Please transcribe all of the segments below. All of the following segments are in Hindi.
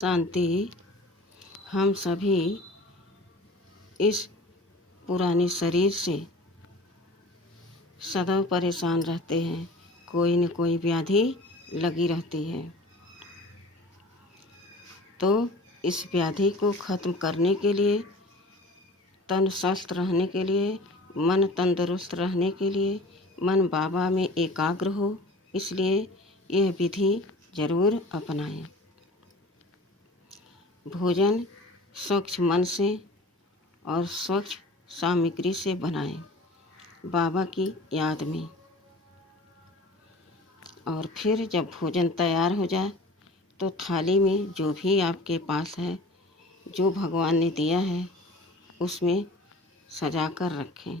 शांति। हम सभी इस पुराने शरीर से सदैव परेशान रहते हैं। कोई न कोई व्याधि लगी रहती है। तो इस व्याधि को ख़त्म करने के लिए, तन स्वस्थ रहने के लिए, मन तंदुरुस्त रहने के लिए, मन बाबा में एकाग्र हो, इसलिए यह विधि ज़रूर अपनाएं। भोजन स्वच्छ मन से और स्वच्छ सामग्री से बनाएं, बाबा की याद में। और फिर जब भोजन तैयार हो जाए तो थाली में जो भी आपके पास है, जो भगवान ने दिया है, उसमें सजा कर रखें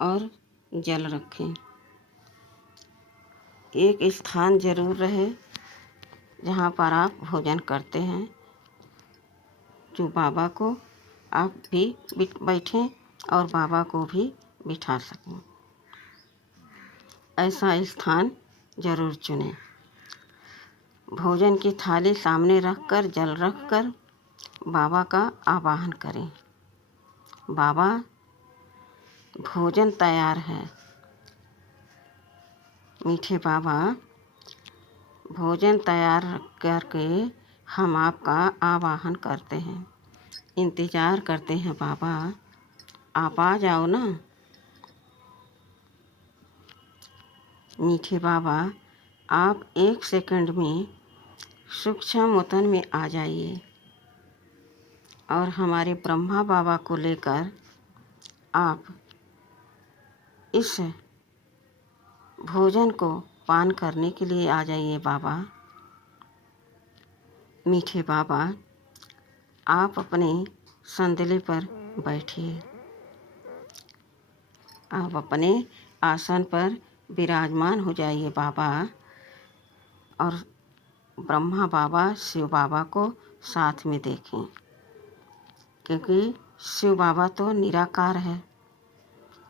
और जल रखें। एक स्थान जरूर रहे जहाँ पर आप भोजन करते हैं, जो बाबा को आप भी बैठें और बाबा को भी बिठा सकें। ऐसा स्थान जरूर चुनें। भोजन की थाली सामने रखकर, जल रखकर बाबा का आवाहन करें। बाबा, भोजन तैयार है। मीठे बाबा, भोजन तैयार करके हम आपका आवाहन करते हैं, इंतज़ार करते हैं। बाबा, आप आ जाओ ना। मीठे बाबा, आप 1 सेकंड में सूक्ष्म वतन में आ जाइए और हमारे ब्रह्मा बाबा को लेकर आप इस भोजन को पान करने के लिए आ जाइए। बाबा, मीठे बाबा, आप अपने संदले पर बैठिए। आप अपने आसन पर विराजमान हो जाइए बाबा, और ब्रह्मा बाबा, शिव बाबा को साथ में देखें, क्योंकि शिव बाबा तो निराकार है।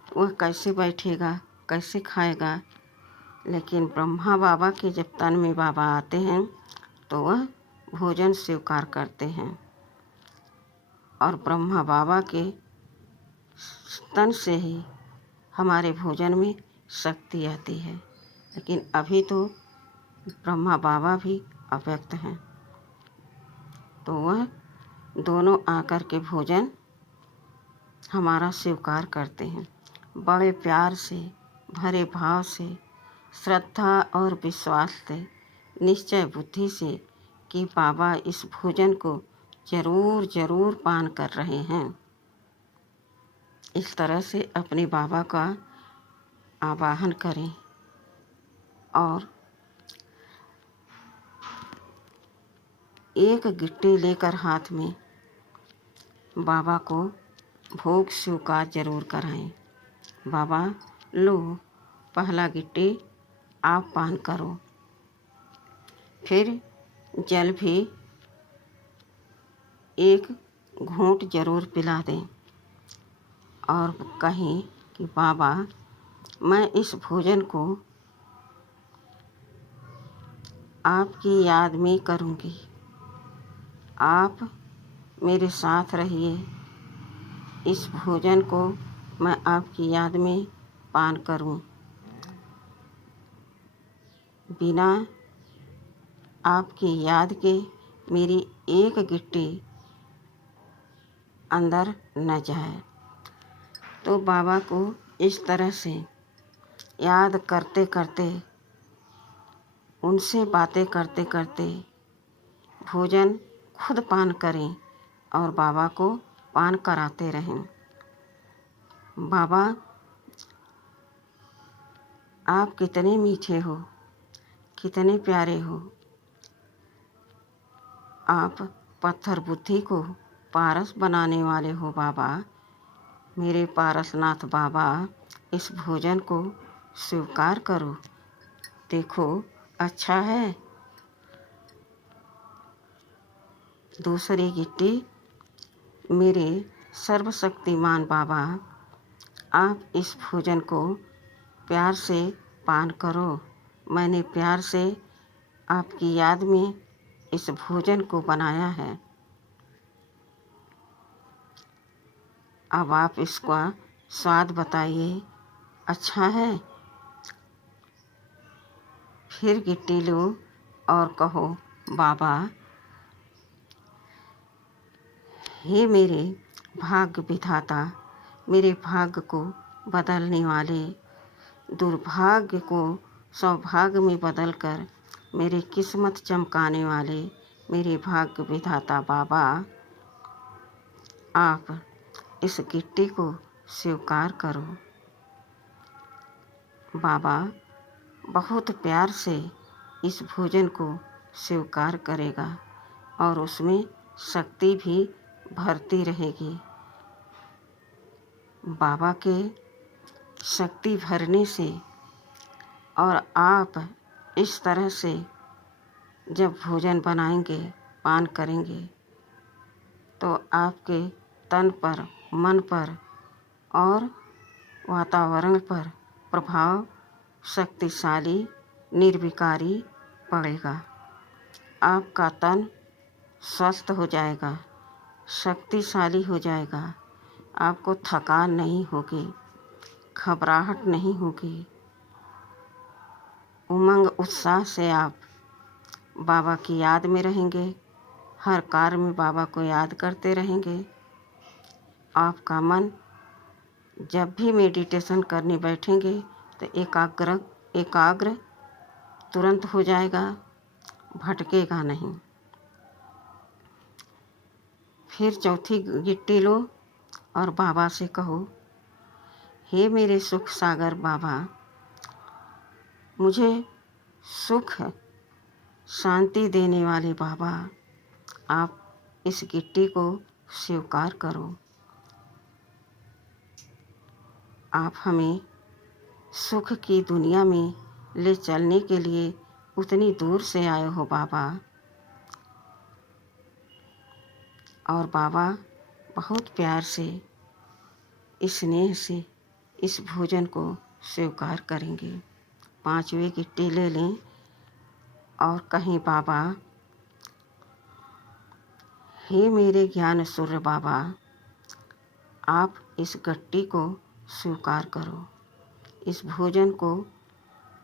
वह कैसे बैठेगा, कैसे खाएगा? लेकिन ब्रह्मा बाबा के जब तन में बाबा आते हैं तो वह भोजन स्वीकार करते हैं, और ब्रह्मा बाबा के तन से ही हमारे भोजन में शक्ति आती है। लेकिन अभी तो ब्रह्मा बाबा भी अव्यक्त हैं, तो वह दोनों आकर के भोजन हमारा स्वीकार करते हैं, बड़े प्यार से, भरे भाव से, श्रद्धा और विश्वास से, निश्चय बुद्धि से कि बाबा इस भोजन को ज़रूर ज़रूर पान कर रहे हैं। इस तरह से अपने बाबा का आवाहन करें और एक गिट्टी लेकर हाथ में बाबा को भोग स्वीकार जरूर कराएं। बाबा, लो, पहला गिट्टी आप पान करो। फिर जल भी एक घूंट जरूर पिला दें और कहें कि बाबा, मैं इस भोजन को आपकी याद में करूँगी। आप मेरे साथ रहिए। इस भोजन को मैं आपकी याद में पान करूं। बिना आपकी याद के मेरी एक गिट्टी अंदर न जाए। तो बाबा को इस तरह से याद करते करते, उनसे बातें करते करते भोजन खुद पान करें और बाबा को पान कराते रहें। बाबा, आप कितने मीठे हो, कितने प्यारे हो। आप पत्थर बुद्धि को पारस बनाने वाले हो बाबा। मेरे पारसनाथ बाबा, इस भोजन को स्वीकार करो। देखो, अच्छा है। दूसरी गिट्टी, मेरे सर्वशक्तिमान बाबा, आप इस भोजन को प्यार से पान करो। मैंने प्यार से आपकी याद में इस भोजन को बनाया है। अब आप इसका स्वाद बताइए, अच्छा है? फिर गिट्टी लो और कहो, बाबा, हे मेरे भाग्य विधाता, मेरे भाग्य को बदलने वाले, दुर्भाग्य को सौभाग्य में बदलकर मेरी किस्मत चमकाने वाले मेरे भाग्य विधाता बाबा, आप इस गिट्टी को स्वीकार करो। बाबा बहुत प्यार से इस भोजन को स्वीकार करेगा और उसमें शक्ति भी भरती रहेगी। बाबा के शक्ति भरने से और आप इस तरह से जब भोजन बनाएंगे, पान करेंगे, तो आपके तन पर, मन पर और वातावरण पर प्रभाव शक्तिशाली, निर्विकारी पड़ेगा। आपका तन स्वस्थ हो जाएगा, शक्तिशाली हो जाएगा। आपको थकान नहीं होगी, घबराहट नहीं होगी। उमंग उत्साह से आप बाबा की याद में रहेंगे, हर कार्य में बाबा को याद करते रहेंगे। आपका मन जब भी मेडिटेशन करने बैठेंगे तो एकाग्र तुरंत हो जाएगा, भटकेगा नहीं। फिर चौथी गिट्टी लो और बाबा से कहो, हे मेरे सुख सागर बाबा, मुझे सुख शांति देने वाले बाबा, आप इस गिट्टी को स्वीकार करो। आप हमें सुख की दुनिया में ले चलने के लिए उतनी दूर से आए हो बाबा। और बाबा बहुत प्यार से, स्नेह से इस भोजन को स्वीकार करेंगे। पांचवी गिट्टी ले लें और कहें, बाबा, हे मेरे ज्ञान सूर्य बाबा, आप इस गट्टी को स्वीकार करो, इस भोजन को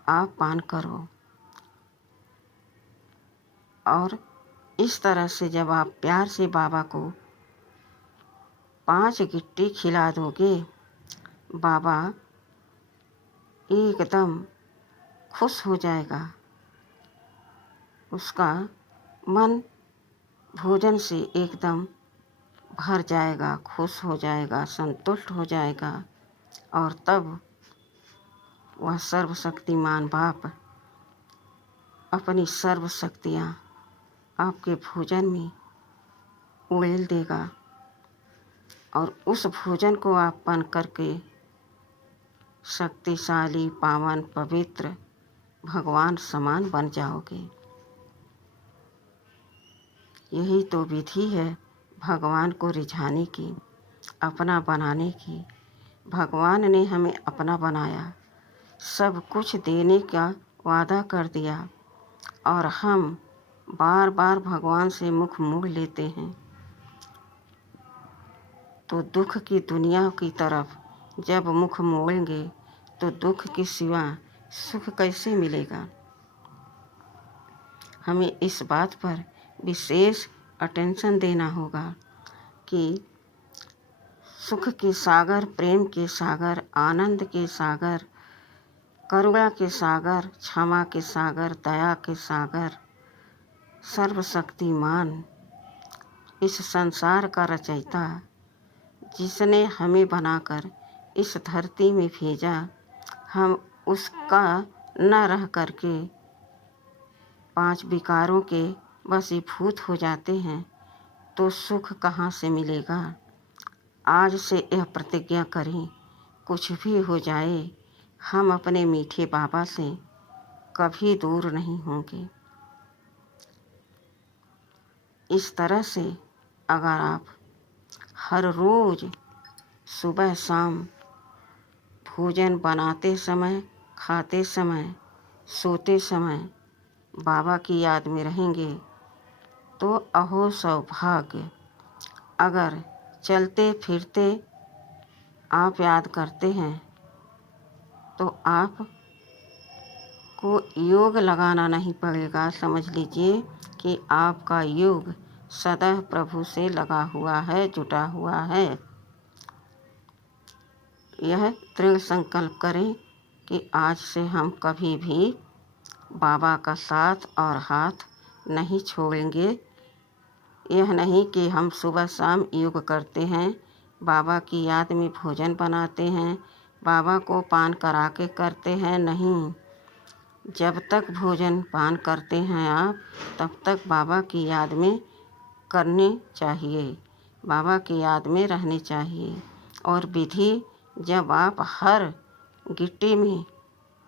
आप पान करो। और इस तरह से जब आप प्यार से बाबा को 5 गिट्टी खिला दोगे, बाबा एकदम खुश हो जाएगा। उसका मन भोजन से एकदम भर जाएगा, खुश हो जाएगा, संतुष्ट हो जाएगा। और तब वह सर्वशक्तिमान बाप अपनी सर्व शक्तियाँ आपके भोजन में उड़ेल देगा और उस भोजन को आप पान करके शक्तिशाली, पावन, पवित्र भगवान समान बन जाओगे। यही तो विधि है भगवान को रिझाने की, अपना बनाने की। भगवान ने हमें अपना बनाया, सब कुछ देने का वादा कर दिया और हम बार बार भगवान से मुख मोड़ लेते हैं। तो दुख की दुनिया की तरफ जब मुख मोड़ेंगे तो दुख के सिवा सुख कैसे मिलेगा। हमें इस बात पर विशेष अटेंशन देना होगा कि सुख के सागर, प्रेम के सागर, आनंद के सागर, करुणा के सागर, क्षमा के सागर, दया के सागर, सर्वशक्तिमान, इस संसार का रचयिता, जिसने हमें बनाकर इस धरती में भेजा, हम उसका न रह करके 5 विकारों के वशीभूत हो जाते हैं तो सुख कहाँ से मिलेगा। आज से यह प्रतिज्ञा करें, कुछ भी हो जाए, हम अपने मीठे बाबा से कभी दूर नहीं होंगे। इस तरह से अगर आप हर रोज़ सुबह शाम भोजन बनाते समय, खाते समय, सोते समय बाबा की याद में रहेंगे तो अहो सौभाग्य। अगर चलते फिरते आप याद करते हैं तो आप को योग लगाना नहीं पड़ेगा। समझ लीजिए कि आपका योग सदा प्रभु से लगा हुआ है, जुटा हुआ है। यह दृढ़ संकल्प करें कि आज से हम कभी भी बाबा का साथ और हाथ नहीं छोड़ेंगे। यह नहीं कि हम सुबह शाम योग करते हैं, बाबा की याद में भोजन बनाते हैं, बाबा को पान करा के करते हैं, नहीं। जब तक भोजन पान करते हैं आप, तब तक बाबा की याद में करने चाहिए, बाबा की याद में रहने चाहिए। और विधि, जब आप हर गिट्टी में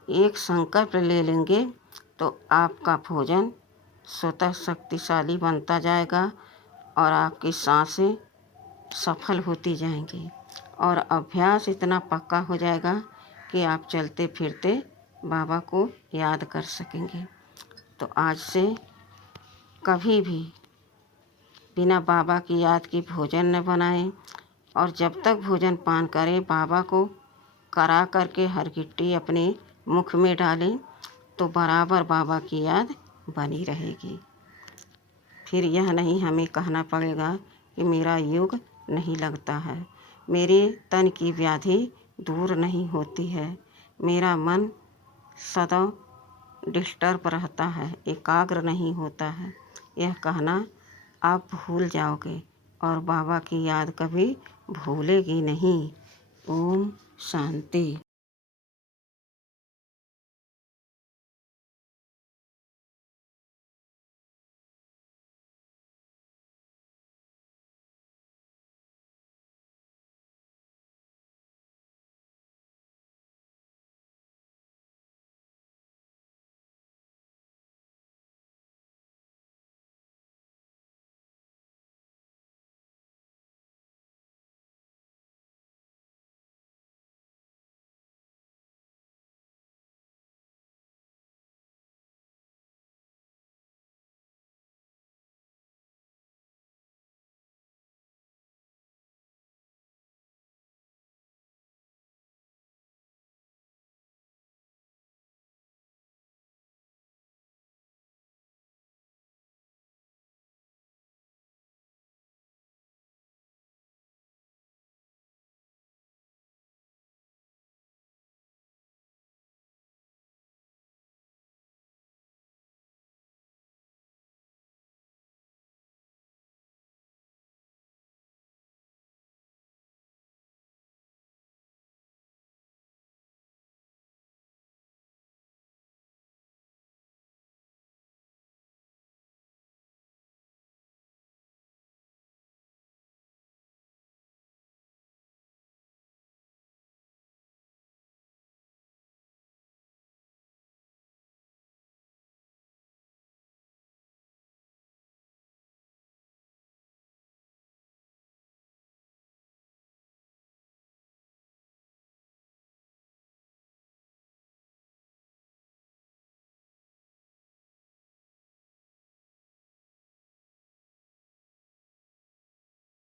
एक संकल्प ले लेंगे तो आपका भोजन स्वतः शक्तिशाली बनता जाएगा और आपकी सांसें सफल होती जाएंगी और अभ्यास इतना पक्का हो जाएगा कि आप चलते फिरते बाबा को याद कर सकेंगे। तो आज से कभी भी बिना बाबा की याद की भोजन न बनाएं और जब तक भोजन पान करें बाबा को करा करके हर गिट्टी अपने मुख में डालें तो बराबर बाबा की याद बनी रहेगी। फिर यह नहीं हमें कहना पड़ेगा कि मेरा योग नहीं लगता है, मेरे तन की व्याधि दूर नहीं होती है, मेरा मन सदा डिस्टर्ब रहता है, एकाग्र नहीं होता है। यह कहना आप भूल जाओगे और बाबा की याद कभी भूलेगी नहीं। ओम शांति।